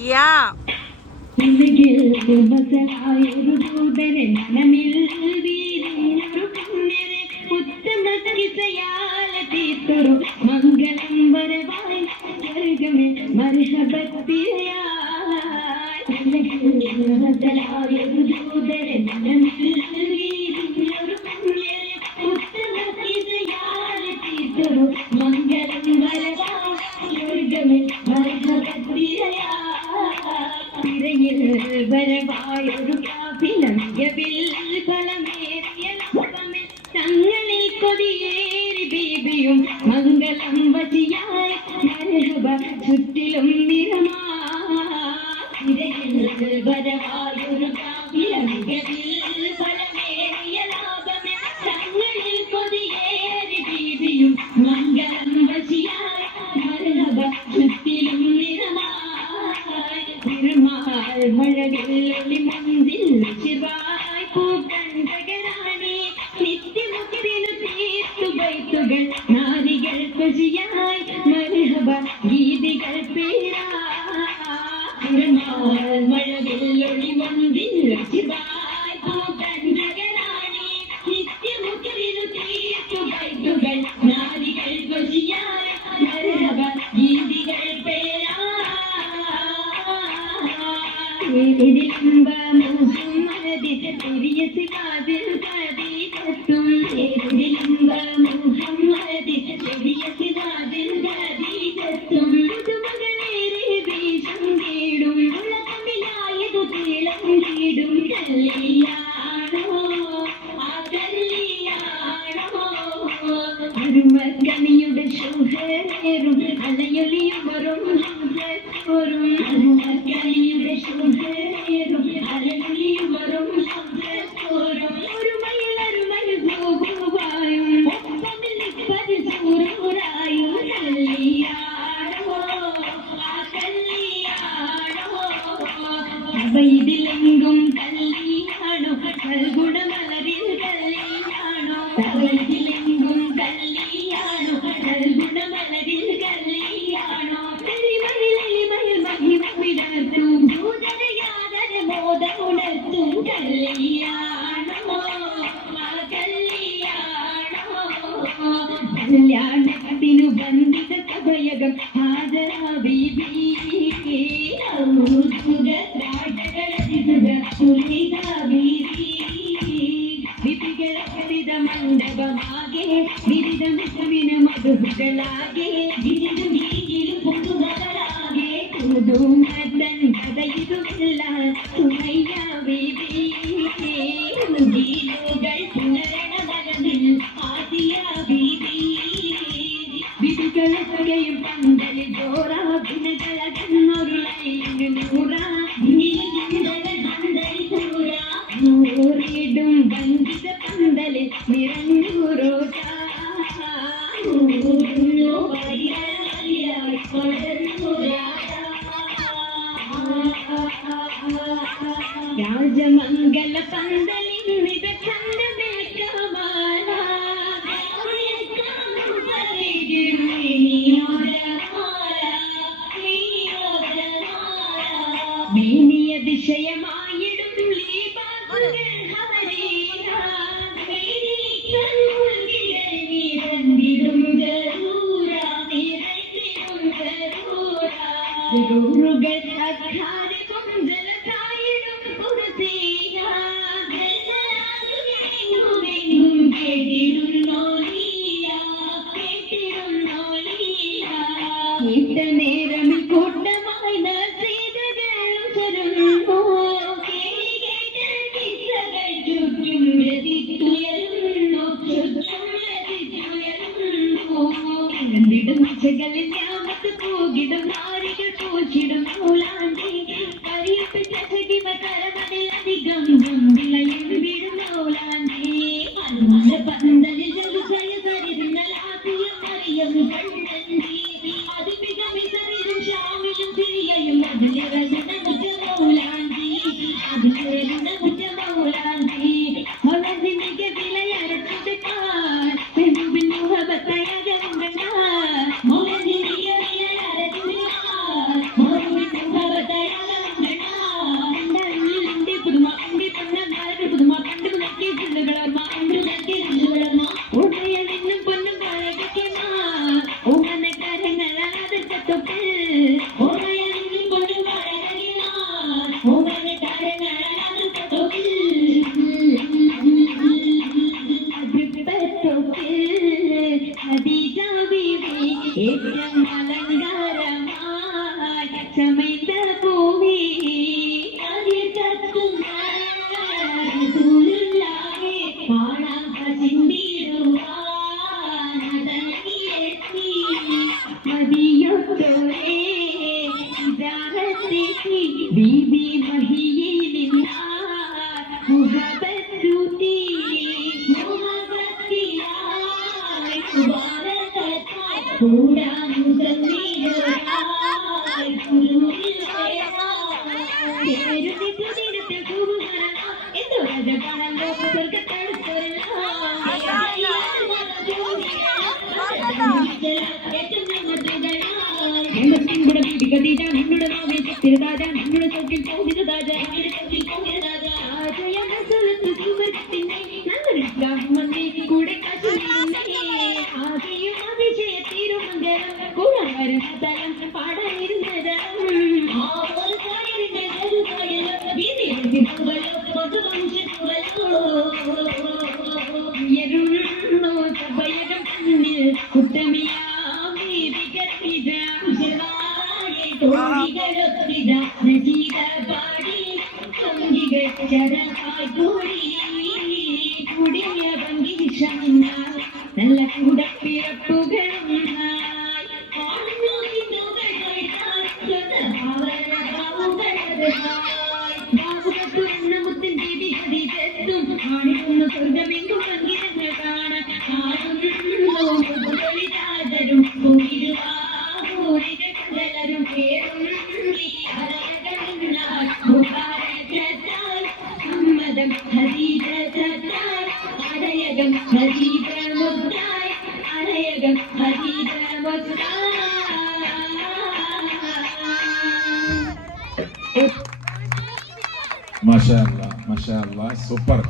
Yeah. मंगलम वरवाय स्वर्गमे मरहबतिया വരവായൊരു കാപ്പിലങ്കവിൽ ഫലമേറിയ ലോകമേ തങ്ങളിൽ കൊതിയേറി ബീബിയും മംഗളം വജിയായി മരഹബ ചുറ്റിലും വരവായൊരു കാപ്പിലങ്കവിൽ ഫലമേറിയ ലോകമേ തങ്ങളിൽ കൊതിയേറി ബീബിയും മംഗളം വജിയായി മരഹബ ചുറ്റിലും മഴവില്ലൊളി മന്ദിൽ ശിവായ് പൂക്കണ്ടകരാണി നിത്യമുഖിനു തീർത്തു ബൈത്തുകൾ നാരികൾ കൊജിയായി മർഹബ ഗീതികൾ പേരായി മഴവില്ലൊളി മന്ദിൽ ശിവായ് പൂക്കണ്ടകരാണി നിത്യമുഖിനു തീർത്തു ബൈത്തുകൾ നാരികൾ കൊജിയായി മർഹബ ഗീതികൾ പേരായി കണിയുടെ ശോഭേറും അലയൊലിയും വരും കണിയുടെ ശോഭേറും അലയൊലിയും വരും ഒരു മയിലൊരുമയിൽ പോകുവായും പരിസൂരായും കല്ലിയാണോ ആ കല്ലിയാണോ ഇതിലെങ്കും കല്ലിയാണോ കൽഗുണമലരിൽ കല്ലിയാണോ ഇതിലെങ്കും കല്ലിയാണോ കൽഗുണമലരിൽ കല്ലിയാണോ തെളിമയിൽ മഹിമവിടർത്തും ഭൂതരയാതര മോദമുണർത്തും കല്ലിയാണോ ആ കല്ലിയാണോ കല്യാണത്തിനു ബന്ധിത സഭയകം ഹാജരാ ബീബി മണ്ഡപമാകെ വിരിതമിസമിന മധുകളാകെ വിരിതും വീതിയിലും പൊതുകളാകെ പുതുമതൻ കഥയിതുമില്ല സുമയ്യ ബീബി മുടിയിലുകൾ പുനരണമലനിൽ ആദിയ ബീബി വിധികളൊക്കെയും പന്തലിൽ ജോറാഭിനകളകന്നൊരുളയിനു നൂറാ ൂറിടും ബന്ധിത പന്തലിൽ നിറഞ്ഞൂറോടാ രാജമംഗല പന്തലിൽ ഭീനിയ ദിശയമായിടും നേരമിൽ കൂട്ടമായി പോകിടും നാരികൾ പോച്ചിടും മൂലാണ്ടി അധികം വിളയും വിടും മൂലാണ്ടി പന്തലിൽ സരിതലാസിയ ആയിരം കണ്ണന്തി അതിമികമിതരും ഷാമിലും സിരിയയും അതിലിറങ്ങുന്ന മുറ്റമൗലാന്തി അതിലിറങ്ങുന്ന മുറ്റമൗലാന്തി അവന്റെ വിലയരച്ചെടുക്കാൻ പെരുവിൻ മുഹബത്തയകണ്ടനാ മോഹന്റെ വിലയരച്ചെടുക്കാൻ മോഹന്റെ മുഹബത്തയകണ്ടനാ അണ്ടി പുതുമ അണ്ടി പൊന്നങ്ങാരുടെ പുതുമ പണ്ട് മുതക്കി ചിന്തകളർമ്മ അണ്ട് മുതക്കി ചിന്തകളർമ്മ ഉടയനിന്നും പൊന്നും പഴകിക്കുമാ ഓമനക്കാരങ്ങളാതെ ചത്തൊക്കെ ഉടയനിന്നും പൊന്നും പഴകിക്കുമാ ഓമനക്കാരങ്ങളാതെ ചത്തൊക്കെ ഖദീജ ബീവി ഏറ്റവും അലങ്കാരമായി ചമയ്ത്ത ഭൂമി കാണാൻ മതിയൊത്തോരേ ഇതാരത്തേക്ക് ബീബി മഹിയിൽ മുഹബത്തൂത്തി മുഹബത്തിയായി സുബാനത്തായി കൂടാമുതന്നീരായി കുരുവിൽ പേരുതിരുത്തെ കുറുകര എന്തൊരക കാണല്ലോ കൂടെ ആകെയും അതിശയത്തിരുമംഗലം കൂടാൻ പാടായിരുന്നത് നല്ല സ്വർഗമെങ്കും പങ്കിരങ്ങൾ കാണാൻ സമ്മതം ഹരീജ അടയകം ഹരീജ മുദ്രായ് അടയകം ഹരീജ മാഷാ അല്ലാ സൂപ്പർ.